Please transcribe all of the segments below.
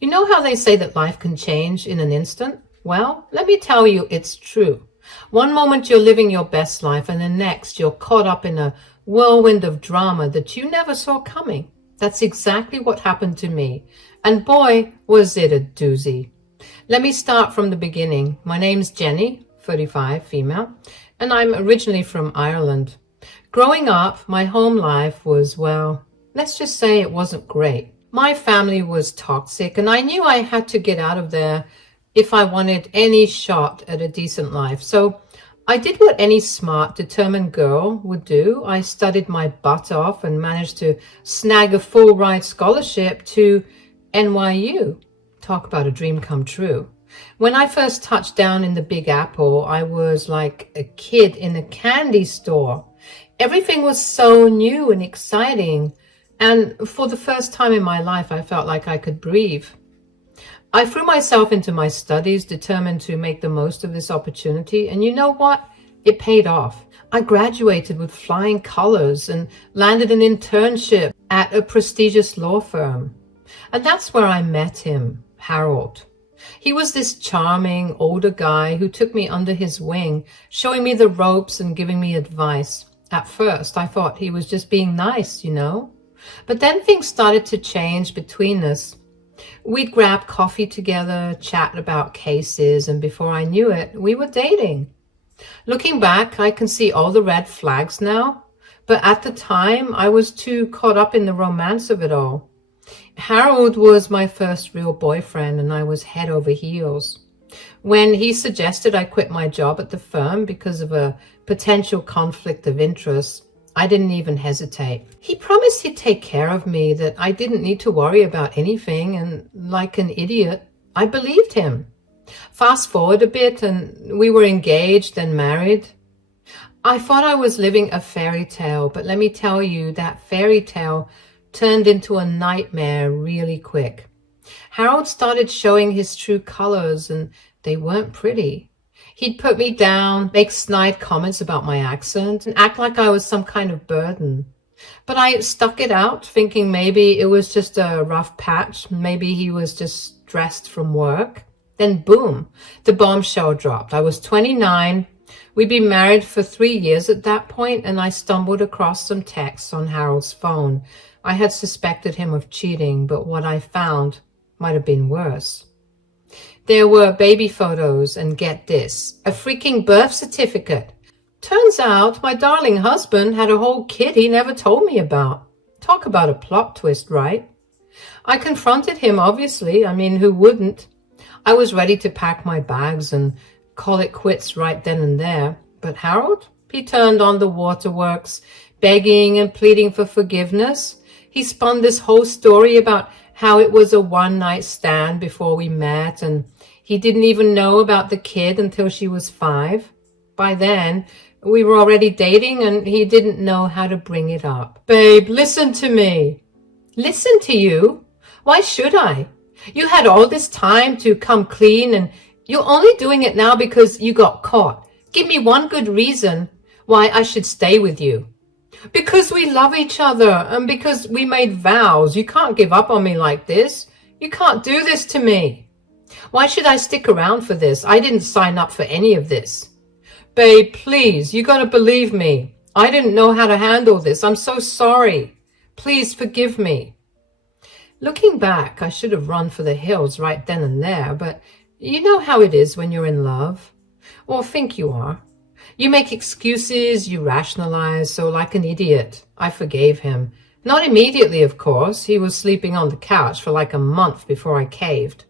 You know how they say that life can change in an instant? Well, let me tell you, it's true. One moment you're living your best life, and the next you're caught up in a whirlwind of drama that you never saw coming. That's exactly what happened to me. And boy, was it a doozy. Let me start from the beginning. My name's Jenny, 35, female, and I'm originally from Ireland. Growing up, my home life was, well, let's just say it wasn't great. My family was toxic, and I knew I had to get out of there if I wanted any shot at a decent life. So I did what any smart, determined girl would do. I studied my butt off and managed to snag a full ride scholarship to NYU. Talk about a dream come true. When I first touched down in the Big Apple, I was like a kid in a candy store. Everything was so new and exciting. And for the first time in my life, I felt like I could breathe. I threw myself into my studies, determined to make the most of this opportunity. And you know what? It paid off. I graduated with flying colors and landed an internship at a prestigious law firm. And that's where I met him, Harold. He was this charming, older guy who took me under his wing, showing me the ropes and giving me advice. At first, I thought he was just being nice, you know. But then things started to change between us. We'd grab coffee together, chat about cases, and before I knew it, we were dating. Looking back, I can see all the red flags now, but at the time, I was too caught up in the romance of it all. Harold was my first real boyfriend, and I was head over heels. When he suggested I quit my job at the firm because of a potential conflict of interest, I didn't even hesitate. He promised he'd take care of me, that I didn't need to worry about anything, and like an idiot, I believed him. Fast forward a bit and we were engaged and married. I thought I was living a fairy tale, but let me tell you, that fairy tale turned into a nightmare really quick. Harold started showing his true colors, and they weren't pretty. He'd put me down, make snide comments about my accent, and act like I was some kind of burden. But I stuck it out, thinking maybe it was just a rough patch, maybe he was just stressed from work. Then boom, the bombshell dropped. I was 29. We'd been married for 3 years at that point, and I stumbled across some texts on Harold's phone. I had suspected him of cheating, but what I found might have been worse. There were baby photos, and get this, a freaking birth certificate. Turns out my darling husband had a whole kid he never told me about. Talk about a plot twist, right? I confronted him, obviously. I mean, who wouldn't? I was ready to pack my bags and call it quits right then and there. But Harold? He turned on the waterworks, begging and pleading for forgiveness. He spun this whole story about how it was a one-night stand before we met, and he didn't even know about the kid until she was 5. By then, we were already dating, and he didn't know how to bring it up. Babe, listen to me. Listen to you? Why should I? You had all this time to come clean, and you're only doing it now because you got caught. Give me one good reason why I should stay with you. Because we love each other, and because we made vows. You can't give up on me like this. You can't do this to me. Why should I stick around for this? I didn't sign up for any of this. Babe, please, you gotta believe me. I didn't know how to handle this. I'm so sorry. Please forgive me. Looking back, I should have run for the hills right then and there, but you know how it is when you're in love, or think you are. You make excuses, you rationalize, so like an idiot, I forgave him. Not immediately, of course. He was sleeping on the couch for like a month before I caved.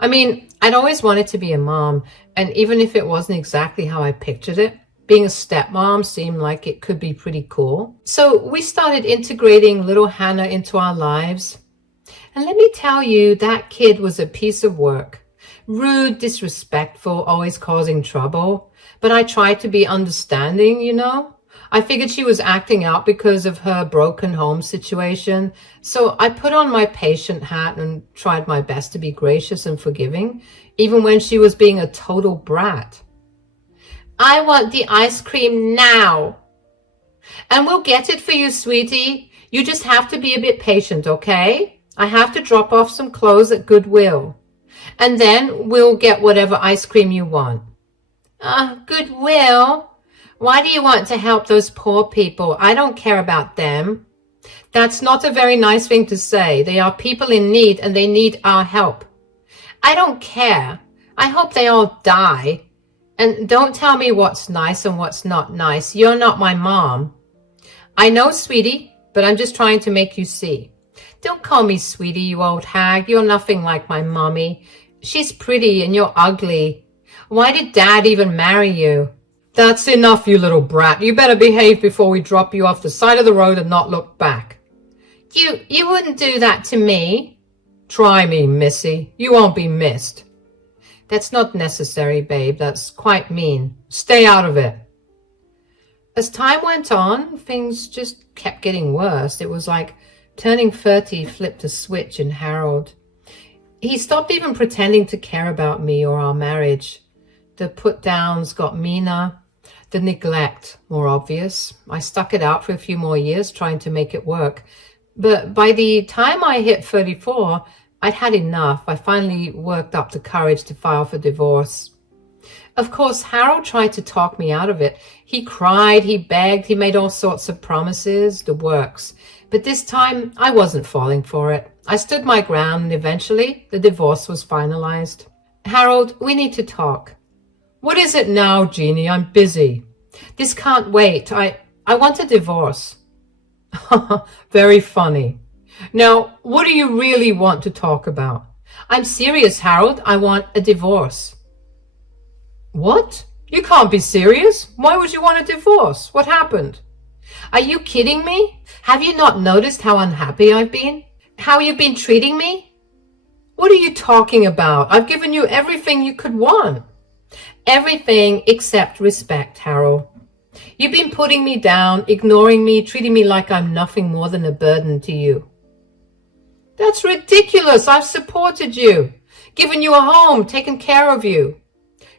I mean, I'd always wanted to be a mom, and even if it wasn't exactly how I pictured it, being a stepmom seemed like it could be pretty cool. So we started integrating little Hannah into our lives. And let me tell you, that kid was a piece of work. Rude, disrespectful, always causing trouble. But I tried to be understanding, you know. I figured she was acting out because of her broken home situation. So I put on my patient hat and tried my best to be gracious and forgiving, even when she was being a total brat. I want the ice cream now. And we'll get it for you, sweetie. You just have to be a bit patient, okay? I have to drop off some clothes at Goodwill. And then we'll get whatever ice cream you want. Goodwill? Why do you want to help those poor people? I don't care about them. That's not a very nice thing to say. They are people in need and they need our help. I don't care. I hope they all die. And don't tell me what's nice and what's not nice. You're not my mom. I know, sweetie, but I'm just trying to make you see. Don't call me sweetie, you old hag. You're nothing like my mommy. She's pretty and you're ugly. Why did Dad even marry you? That's enough, you little brat. You better behave before we drop you off the side of the road and not look back. You wouldn't do that to me. Try me, missy. You won't be missed. That's not necessary, babe. That's quite mean. Stay out of it. As time went on, things just kept getting worse. It was like turning 30 flipped a switch in Harold. He stopped even pretending to care about me or our marriage. The put-downs got meaner, the neglect more obvious. I stuck it out for a few more years trying to make it work. But by the time I hit 34, I'd had enough. I finally worked up the courage to file for divorce. Of course, Harold tried to talk me out of it. He cried, he begged, he made all sorts of promises, the works. But this time, I wasn't falling for it. I stood my ground and eventually the divorce was finalized. Harold, we need to talk. What is it now, Jeannie? I'm busy. This can't wait. I want a divorce. Very funny. Now, what do you really want to talk about? I'm serious, Harold. I want a divorce. What? You can't be serious. Why would you want a divorce? What happened? Are you kidding me? Have you not noticed how unhappy I've been? How you've been treating me? What are you talking about? I've given you everything you could want. Everything except respect, Harold. You've been putting me down, ignoring me, treating me like I'm nothing more than a burden to you. That's ridiculous. I've supported you, given you a home, taken care of you.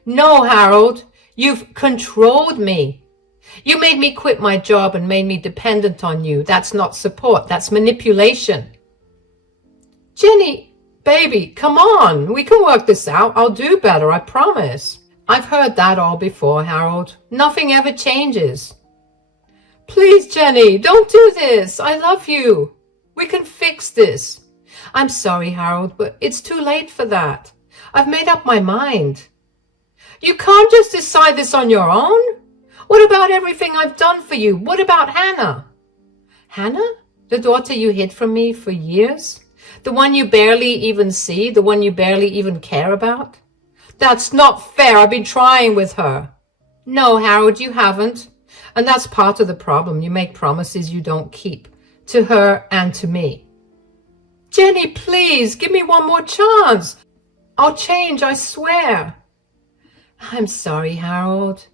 No, Harold, you've controlled me. You made me quit my job and made me dependent on you. That's not support. That's manipulation. Jenny, baby, come on. We can work this out. I'll do better, I promise. I've heard that all before, Harold. Nothing ever changes. Please, Jenny, don't do this. I love you. We can fix this. I'm sorry, Harold, but it's too late for that. I've made up my mind. You can't just decide this on your own. What about everything I've done for you? What about Hannah? Hannah? The daughter you hid from me for years? The one you barely even see? The one you barely even care about? That's not fair. I've been trying with her. No, Harold, you haven't. And that's part of the problem. You make promises you don't keep. To her and to me. Jenny, please, give me one more chance. I'll change, I swear. I'm sorry, Harold.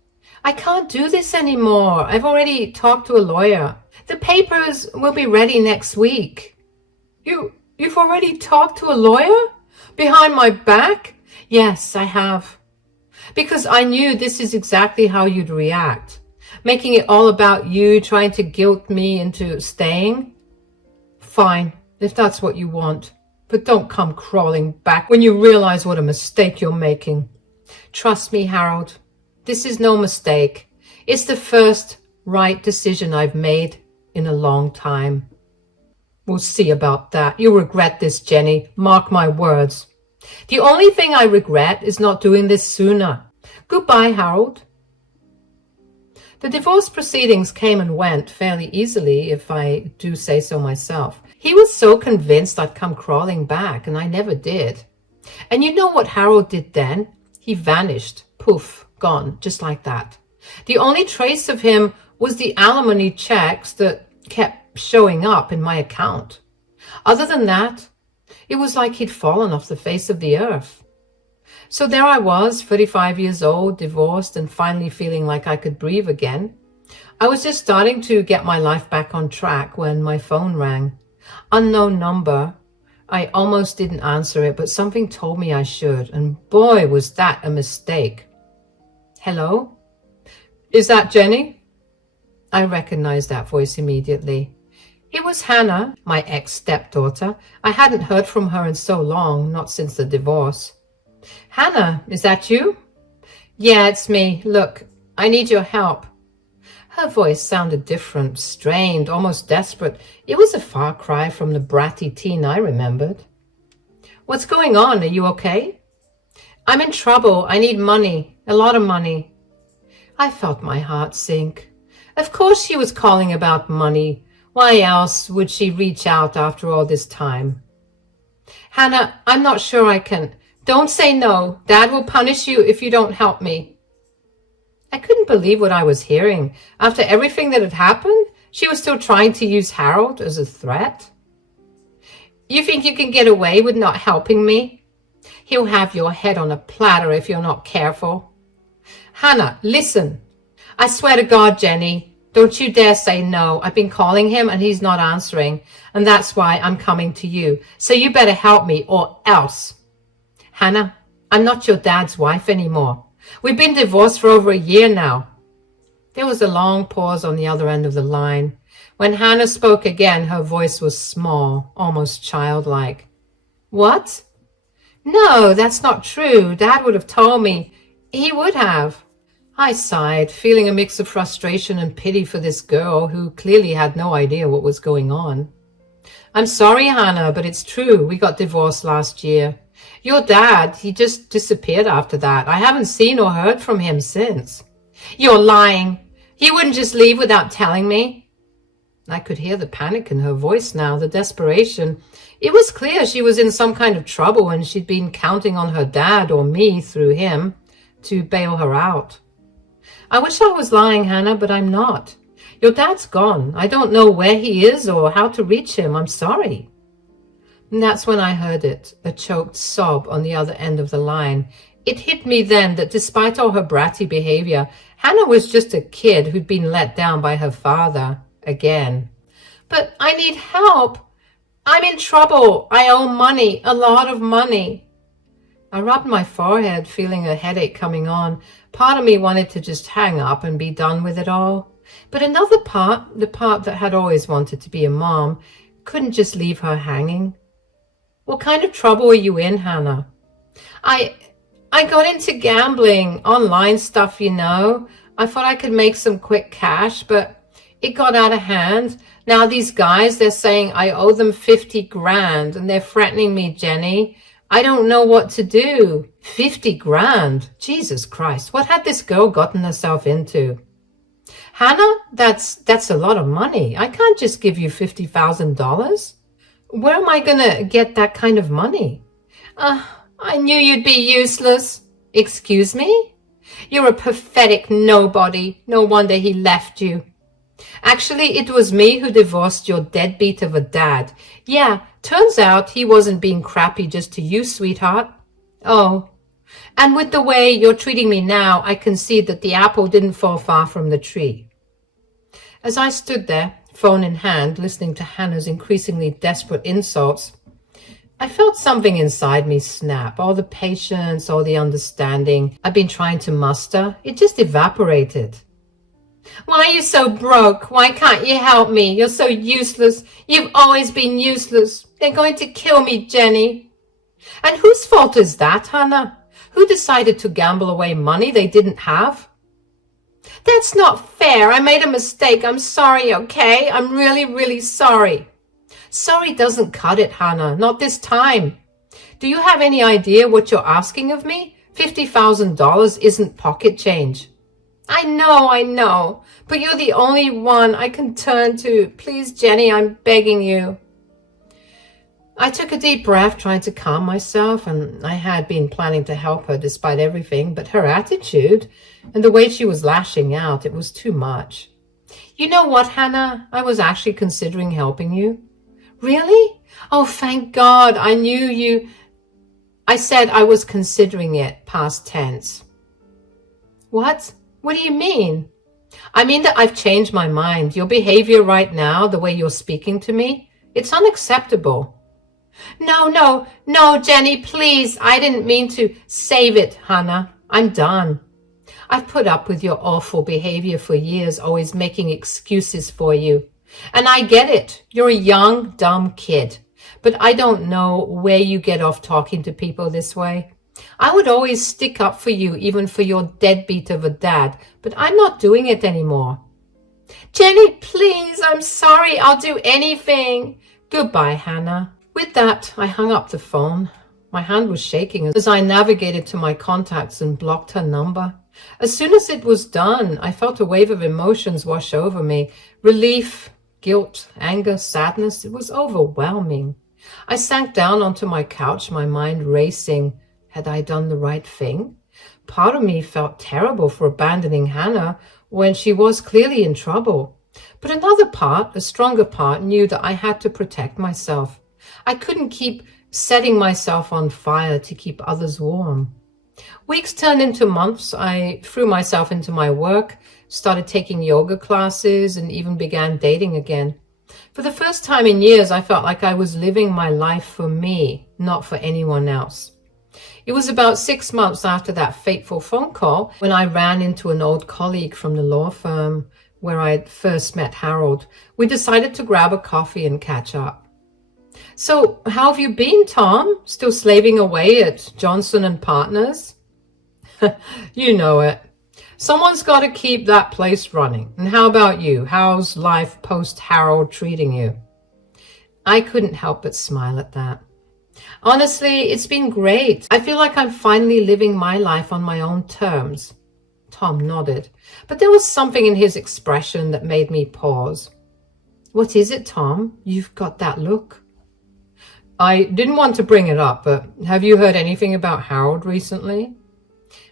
I can't do this anymore. I've already talked to a lawyer. The papers will be ready next week. You've already talked to a lawyer? Behind my back? Yes, I have. Because I knew this is exactly how you'd react. Making it all about you, trying to guilt me into staying. Fine, if that's what you want. But don't come crawling back when you realize what a mistake you're making. Trust me, Harold. This is no mistake. It's the first right decision I've made in a long time. We'll see about that. You'll regret this, Jenny. Mark my words. The only thing I regret is not doing this sooner. Goodbye, Harold. The divorce proceedings came and went fairly easily, if I do say so myself. He was so convinced I'd come crawling back, and I never did. And you know what Harold did then? He vanished. Poof, gone, just like that. The only trace of him was the alimony checks that kept showing up in my account. Other than that, it was like he'd fallen off the face of the earth. So there I was, 35 years old, divorced, and finally feeling like I could breathe again. I was just starting to get my life back on track when my phone rang. Unknown number. I almost didn't answer it, but something told me I should, and boy, was that a mistake. Hello? Is that Jenny? I recognized that voice immediately. It was Hannah, my ex-stepdaughter. I hadn't heard from her in so long, not since the divorce. Hannah, is that you? Yeah, it's me. Look, I need your help. Her voice sounded different, strained, almost desperate. It was a far cry from the bratty teen I remembered. What's going on? Are you okay? I'm in trouble. I need money. A lot of money. I felt my heart sink. Of course she was calling about money. Why else would she reach out after all this time? Hannah, I'm not sure I can. Don't say no. Dad will punish you if you don't help me. I couldn't believe what I was hearing. After everything that had happened, she was still trying to use Harold as a threat. You think you can get away with not helping me? He'll have your head on a platter if you're not careful. Hannah, listen. I swear to God, Jenny, don't you dare say no. I've been calling him and he's not answering, and that's why I'm coming to you. So you better help me or else. Hannah, I'm not your dad's wife anymore. We've been divorced for over a year now. There was a long pause on the other end of the line. When Hannah spoke again, her voice was small, almost childlike. What? No, that's not true. Dad would have told me. He would have. I sighed, feeling a mix of frustration and pity for this girl who clearly had no idea what was going on. I'm sorry, Hannah, but it's true. We got divorced last year. Your dad, he just disappeared after that. I haven't seen or heard from him since. You're lying. He wouldn't just leave without telling me. I could hear the panic in her voice now, the desperation. It was clear she was in some kind of trouble and she'd been counting on her dad or me through him to bail her out. I wish I was lying, Hannah, but I'm not. Your dad's gone. I don't know where he is or how to reach him. I'm sorry. And that's when I heard it, a choked sob on the other end of the line. It hit me then that despite all her bratty behavior, Hannah was just a kid who'd been let down by her father again. But I need help. I'm in trouble. I owe money, a lot of money. I rubbed my forehead, feeling a headache coming on. Part of me wanted to just hang up and be done with it all. But another part, the part that had always wanted to be a mom, couldn't just leave her hanging. What kind of trouble are you in, Hannah? I got into gambling, online stuff, you know. I thought I could make some quick cash, but it got out of hand. Now these guys, they're saying I owe them 50 grand and they're threatening me, Jenny. I don't know what to do. 50 grand. Jesus Christ. What had this girl gotten herself into? Hannah, that's a lot of money. I can't just give you $50,000. Where am I going to get that kind of money? I knew you'd be useless. Excuse me? You're a pathetic nobody. No wonder he left you. Actually, it was me who divorced your deadbeat of a dad. Yeah, turns out he wasn't being crappy just to you, sweetheart. Oh, and with the way you're treating me now, I can see that the apple didn't fall far from the tree. As I stood there, phone in hand, listening to Hannah's increasingly desperate insults, I felt something inside me snap. All the patience, all the understanding I'd been trying to muster, it just evaporated. Why are you so broke? Why can't you help me? You're so useless. You've always been useless. They're going to kill me, Jenny. And whose fault is that, Hannah? Who decided to gamble away money they didn't have? That's not fair. I made a mistake. I'm sorry, okay? I'm really, really sorry. Sorry doesn't cut it, Hannah. Not this time. Do you have any idea what you're asking of me? $50,000 isn't pocket change. I know, but you're the only one I can turn to. Please, Jenny, I'm begging you. I took a deep breath, trying to calm myself, and I had been planning to help her despite everything, but her attitude and the way she was lashing out, it was too much. You know what, Hannah? I was actually considering helping you. Really? Oh, thank God. I knew you. I said I was considering it, past tense. What? What do you mean? I mean that I've changed my mind. Your behavior right now, the way you're speaking to me, it's unacceptable. No, Jenny, please. I didn't mean to. Save it, Hannah. I'm done. I've put up with your awful behavior for years, always making excuses for you. And I get it. You're a young, dumb kid. But I don't know where you get off talking to people this way. I would always stick up for you, even for your deadbeat of a dad, but I'm not doing it anymore. Jenny, please, I'm sorry. I'll do anything. Goodbye, Hannah. With that, I hung up the phone. My hand was shaking as I navigated to my contacts and blocked her number. As soon as it was done, I felt a wave of emotions wash over me. Relief, guilt, anger, sadness. It was overwhelming. I sank down onto my couch, my mind racing. Had I done the right thing? Part of me felt terrible for abandoning Hannah when she was clearly in trouble. But another part, a stronger part, knew that I had to protect myself. I couldn't keep setting myself on fire to keep others warm. Weeks turned into months. I threw myself into my work, started taking yoga classes, and even began dating again. For the first time in years, I felt like I was living my life for me, not for anyone else. It was about 6 months after that fateful phone call when I ran into an old colleague from the law firm where I first met Harold. We decided to grab a coffee and catch up. So, how have you been, Tom? Still slaving away at Johnson & Partners? You know it. Someone's got to keep that place running. And how about you? How's life post-Harold treating you? I couldn't help but smile at that. Honestly, it's been great. I feel like I'm finally living my life on my own terms. Tom nodded, but there was something in his expression that made me pause. What is it, Tom? You've got that look. I didn't want to bring it up, but have you heard anything about Harold recently?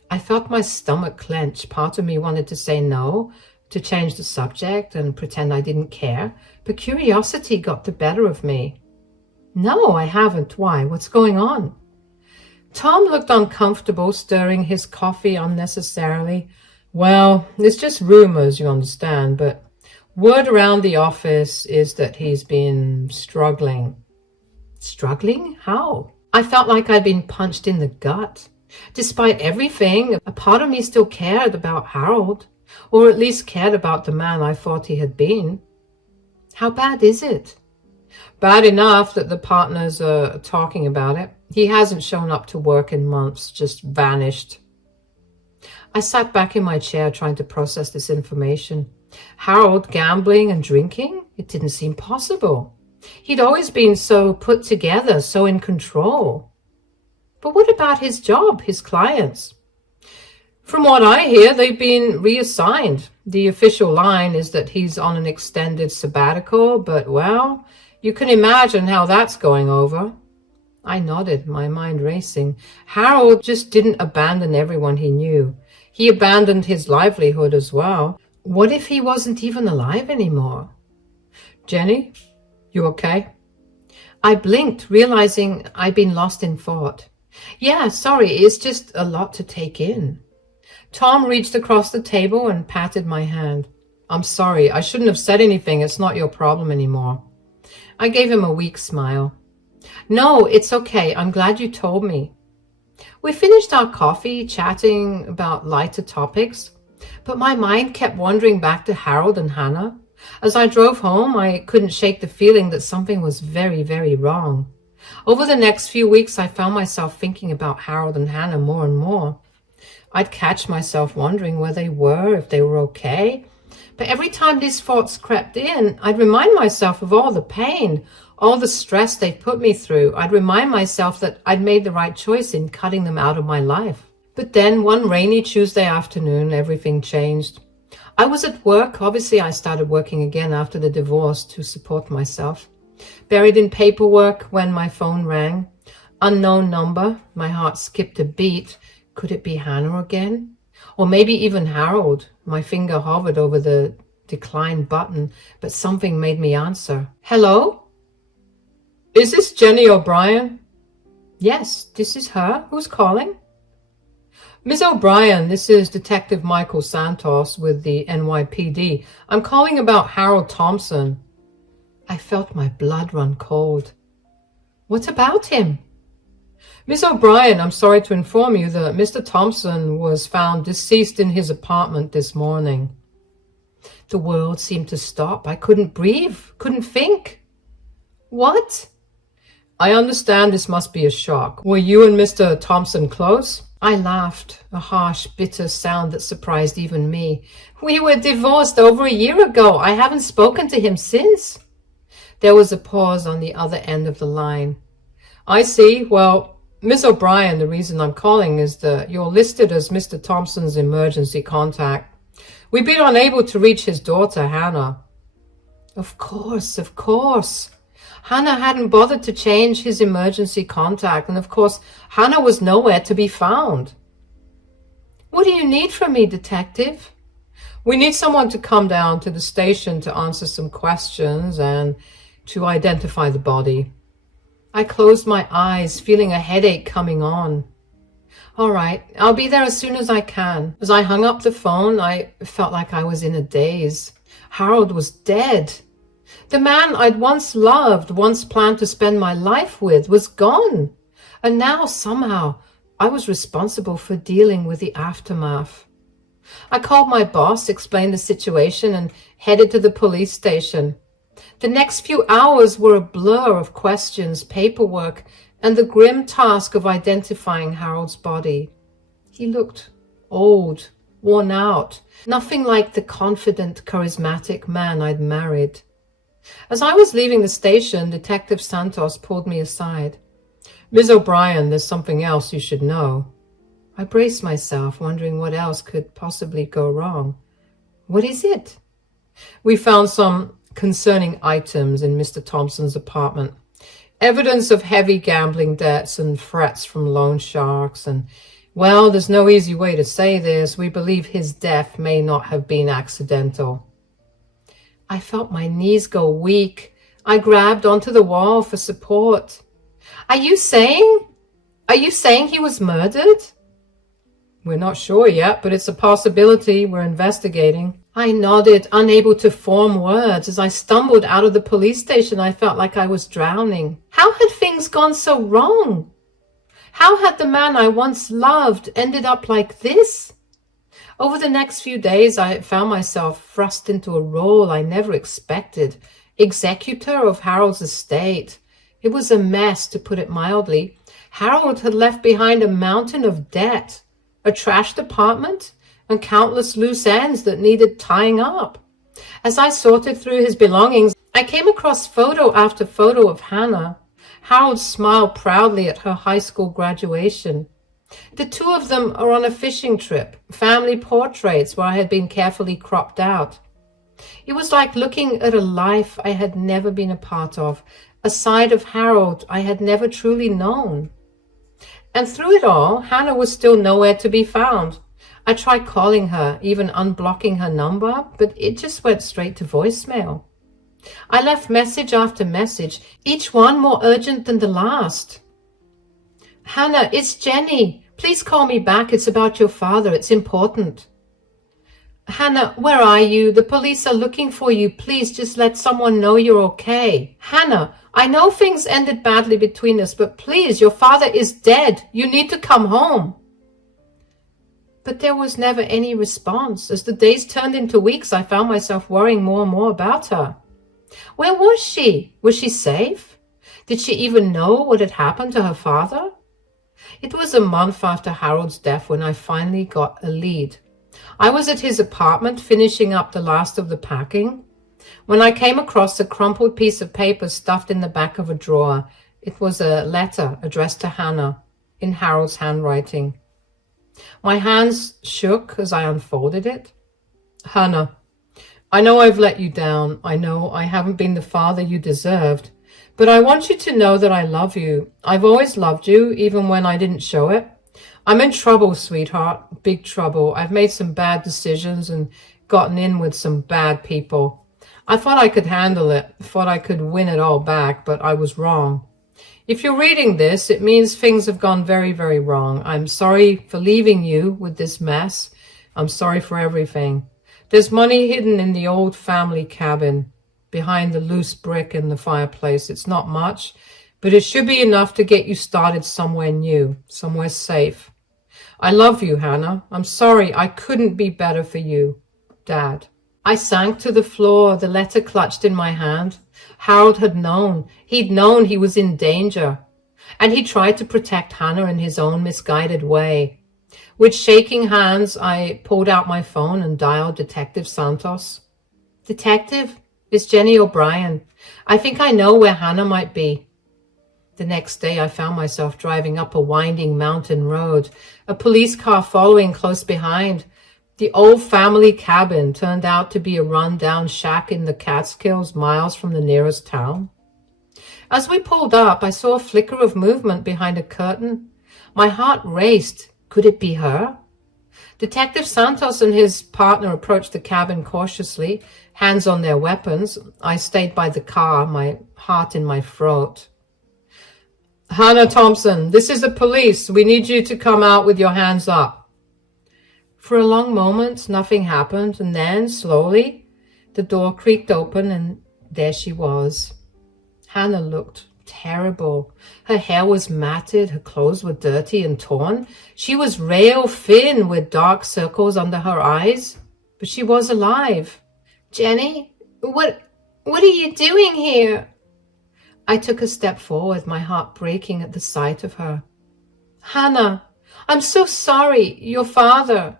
I felt my stomach clench. Part of me wanted to say no, to change the subject and pretend I didn't care, but curiosity got the better of me. No, I haven't. Why? What's going on? Tom looked uncomfortable, stirring his coffee unnecessarily. Well, it's just rumors, you understand, but word around the office is that he's been struggling. Struggling? How? I felt like I'd been punched in the gut. Despite everything, a part of me still cared about Harold, or at least cared about the man I thought he had been. How bad is it? Bad enough that the partners are talking about it. He hasn't shown up to work in months, just vanished. I sat back in my chair trying to process this information. Harold gambling and drinking? It didn't seem possible. He'd always been so put together, so in control. But what about his job, his clients? From what I hear, they've been reassigned. The official line is that he's on an extended sabbatical, but, well, you can imagine how that's going over. I nodded, my mind racing. Harold just didn't abandon everyone he knew. He abandoned his livelihood as well. What if he wasn't even alive anymore? Jenny, you okay? I blinked, realizing I'd been lost in thought. Yeah, sorry, it's just a lot to take in. Tom reached across the table and patted my hand. I'm sorry, I shouldn't have said anything. It's not your problem anymore. I gave him a weak smile. No, it's okay. I'm glad you told me. We finished our coffee, chatting about lighter topics, but my mind kept wandering back to Harold and Hannah. As I drove home, I couldn't shake the feeling that something was very, very wrong. Over the next few weeks, I found myself thinking about Harold and Hannah more and more. I'd catch myself wondering where they were, if they were okay. But every time these thoughts crept in, I'd remind myself of all the pain, all the stress they'd put me through. I'd remind myself that I'd made the right choice in cutting them out of my life. But then one rainy Tuesday afternoon, everything changed. I was at work. Obviously, I started working again after the divorce to support myself. Buried in paperwork when my phone rang. Unknown number. My heart skipped a beat. Could it be Hannah again? Or maybe even Harold. My finger hovered over the decline button, but something made me answer. Hello? Is this Jenny O'Brien? Yes, this is her. Who's calling? Miss O'Brien, this is Detective Michael Santos with the NYPD. I'm calling about Harold Thompson. I felt my blood run cold. What about him? Miss O'Brien, I'm sorry to inform you that Mr. Thompson was found deceased in his apartment this morning. The world seemed to stop. I couldn't breathe, couldn't think. What? I understand this must be a shock. Were you and Mr. Thompson close? I laughed, a harsh, bitter sound that surprised even me. We were divorced over a year ago. I haven't spoken to him since. There was a pause on the other end of the line. I see. Well, Miss O'Brien, the reason I'm calling is that you're listed as Mr. Thompson's emergency contact. We've been unable to reach his daughter, Hannah. Of course, of course. Hannah hadn't bothered to change his emergency contact, and of course, Hannah was nowhere to be found. What do you need from me, detective? We need someone to come down to the station to answer some questions and to identify the body. I closed my eyes, feeling a headache coming on. All right, I'll be there as soon as I can. As I hung up the phone, I felt like I was in a daze. Harold was dead. The man I'd once loved, once planned to spend my life with, was gone. And now, somehow, I was responsible for dealing with the aftermath. I called my boss, explained the situation, and headed to the police station. The next few hours were a blur of questions, paperwork, and the grim task of identifying Harold's body. He looked old, worn out, nothing like the confident, charismatic man I'd married. As I was leaving the station, Detective Santos pulled me aside. Ms. O'Brien, there's something else you should know. I braced myself, wondering what else could possibly go wrong. What is it? We found some concerning items in Mr. Thompson's apartment. Evidence of heavy gambling debts and threats from loan sharks. And, well, there's no easy way to say this. We believe his death may not have been accidental. I felt my knees go weak. I grabbed onto the wall for support. Are you saying he was murdered? We're not sure yet, but it's a possibility. We're investigating. I nodded, unable to form words. As I stumbled out of the police station, I felt like I was drowning. How had things gone so wrong? How had the man I once loved ended up like this? Over the next few days, I found myself thrust into a role I never expected, executor of Harold's estate. It was a mess, to put it mildly. Harold had left behind a mountain of debt, a trashed apartment, and countless loose ends that needed tying up. As I sorted through his belongings, I came across photo after photo of Hannah. Harold smiled proudly at her high school graduation. The two of them are on a fishing trip, family portraits where I had been carefully cropped out. It was like looking at a life I had never been a part of, a side of Harold I had never truly known. And through it all, Hannah was still nowhere to be found. I tried calling her, even unblocking her number, but it just went straight to voicemail. I left message after message, each one more urgent than the last. Hannah, it's Jenny. Please call me back. It's about your father. It's important. Hannah, where are you? The police are looking for you. Please just let someone know you're okay. Hannah, I know things ended badly between us, but please, your father is dead. You need to come home. But there was never any response. As the days turned into weeks, I found myself worrying more and more about her. Where was she? Was she safe? Did she even know what had happened to her father? It was a month after Harold's death when I finally got a lead. I was at his apartment finishing up the last of the packing when I came across a crumpled piece of paper stuffed in the back of a drawer. It was a letter addressed to Hannah in Harold's handwriting. My hands shook as I unfolded it. Hannah, I know I've let you down. I know I haven't been the father you deserved. But I want you to know that I love you. I've always loved you, even when I didn't show it. I'm in trouble, sweetheart. Big trouble. I've made some bad decisions and gotten in with some bad people. I thought I could handle it, thought I could win it all back, but I was wrong. If you're reading this, it means things have gone very, very wrong. I'm sorry for leaving you with this mess. I'm sorry for everything. There's money hidden in the old family cabin, behind the loose brick in the fireplace. It's not much, but it should be enough to get you started somewhere new, somewhere safe. I love you, Hannah. I'm sorry I couldn't be better for you. Dad. I sank to the floor, the letter clutched in my hand. Harold had known. He'd known he was in danger. And he tried to protect Hannah in his own misguided way. With shaking hands, I pulled out my phone and dialed Detective Santos. Detective, it's Jenny O'Brien. I think I know where Hannah might be. The next day, I found myself driving up a winding mountain road, a police car following close behind. The old family cabin turned out to be a run-down shack in the Catskills, miles from the nearest town. As we pulled up, I saw a flicker of movement behind a curtain. My heart raced. Could it be her? Detective Santos and his partner approached the cabin cautiously, hands on their weapons. I stayed by the car, my heart in my throat. Hannah Thompson, this is the police. We need you to come out with your hands up. For a long moment, nothing happened, and then, slowly, the door creaked open, and there she was. Hannah looked terrible. Her hair was matted, her clothes were dirty and torn. She was rail thin with dark circles under her eyes, but she was alive. Jenny, what are you doing here? I took a step forward, my heart breaking at the sight of her. Hannah, I'm so sorry, your father.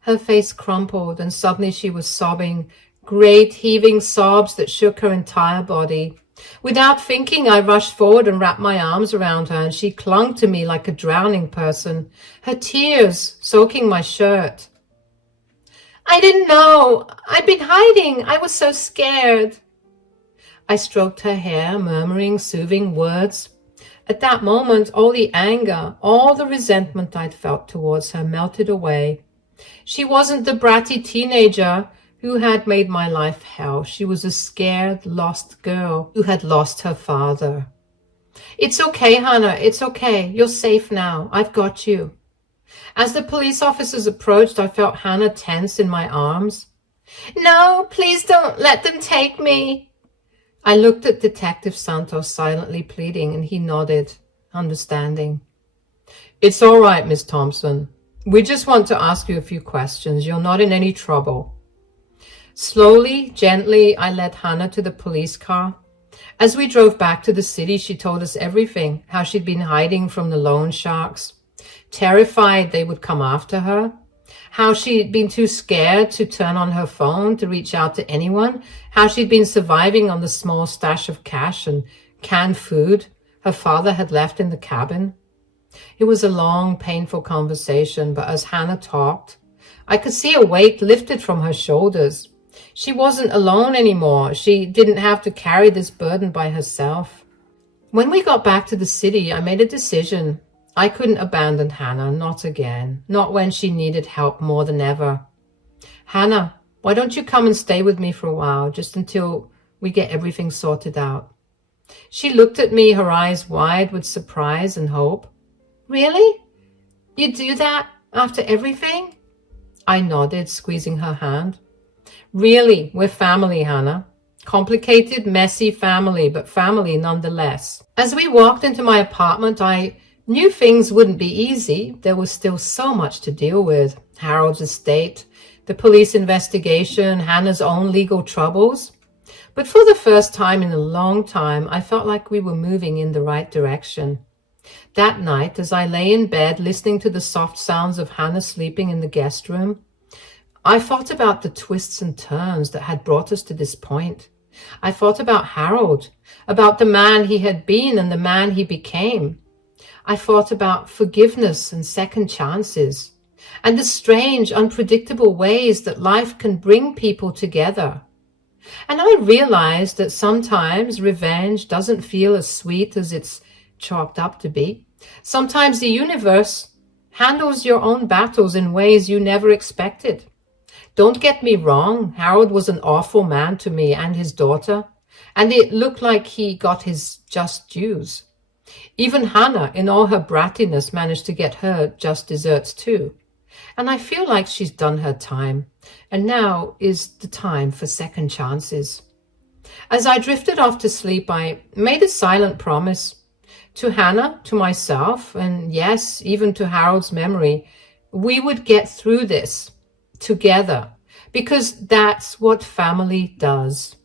Her face crumpled, and suddenly she was sobbing, great heaving sobs that shook her entire body. Without thinking, I rushed forward and wrapped my arms around her, and she clung to me like a drowning person, her tears soaking my shirt. I didn't know. I'd been hiding. I was so scared. I stroked her hair, murmuring soothing words. At that moment, all the anger, all the resentment I'd felt towards her melted away. She wasn't the bratty teenager who had made my life hell. She was a scared, lost girl who had lost her father. It's okay, Hannah. It's okay. You're safe now. I've got you. As the police officers approached, I felt Hannah tense in my arms. No, please don't let them take me. I looked at Detective Santos silently pleading, and he nodded, understanding. It's all right, Miss Thompson. We just want to ask you a few questions. You're not in any trouble. Slowly, gently, I led Hannah to the police car. As we drove back to the city, she told us everything, how she'd been hiding from the loan sharks, terrified they would come after her, how she'd been too scared to turn on her phone to reach out to anyone, how she'd been surviving on the small stash of cash and canned food her father had left in the cabin. It was a long, painful conversation, but as Hannah talked, I could see a weight lifted from her shoulders. She wasn't alone anymore. She didn't have to carry this burden by herself. When we got back to the city, I made a decision. I couldn't abandon Hannah, not again, not when she needed help more than ever. Hannah, why don't you come and stay with me for a while, just until we get everything sorted out? She looked at me, her eyes wide with surprise and hope. Really? You do that after everything? I nodded, squeezing her hand. Really, we're family, Hannah. Complicated, messy family, but family nonetheless. As we walked into my apartment, I knew things wouldn't be easy. There was still so much to deal with. Harold's estate, the police investigation, Hannah's own legal troubles. But for the first time in a long time, I felt like we were moving in the right direction. That night, as I lay in bed listening to the soft sounds of Hannah sleeping in the guest room, I thought about the twists and turns that had brought us to this point. I thought about Harold, about the man he had been and the man he became. I thought about forgiveness and second chances, and the strange, unpredictable ways that life can bring people together. And I realized that sometimes revenge doesn't feel as sweet as it's chalked up to be. Sometimes the universe handles your own battles in ways you never expected. Don't get me wrong, Harold was an awful man to me and his daughter, and it looked like he got his just dues. Even Hannah, in all her brattiness, managed to get her just desserts too. And I feel like she's done her time, and now is the time for second chances. As I drifted off to sleep, I made a silent promise to Hannah, to myself, and yes, even to Harold's memory. We would get through this together, because that's what family does.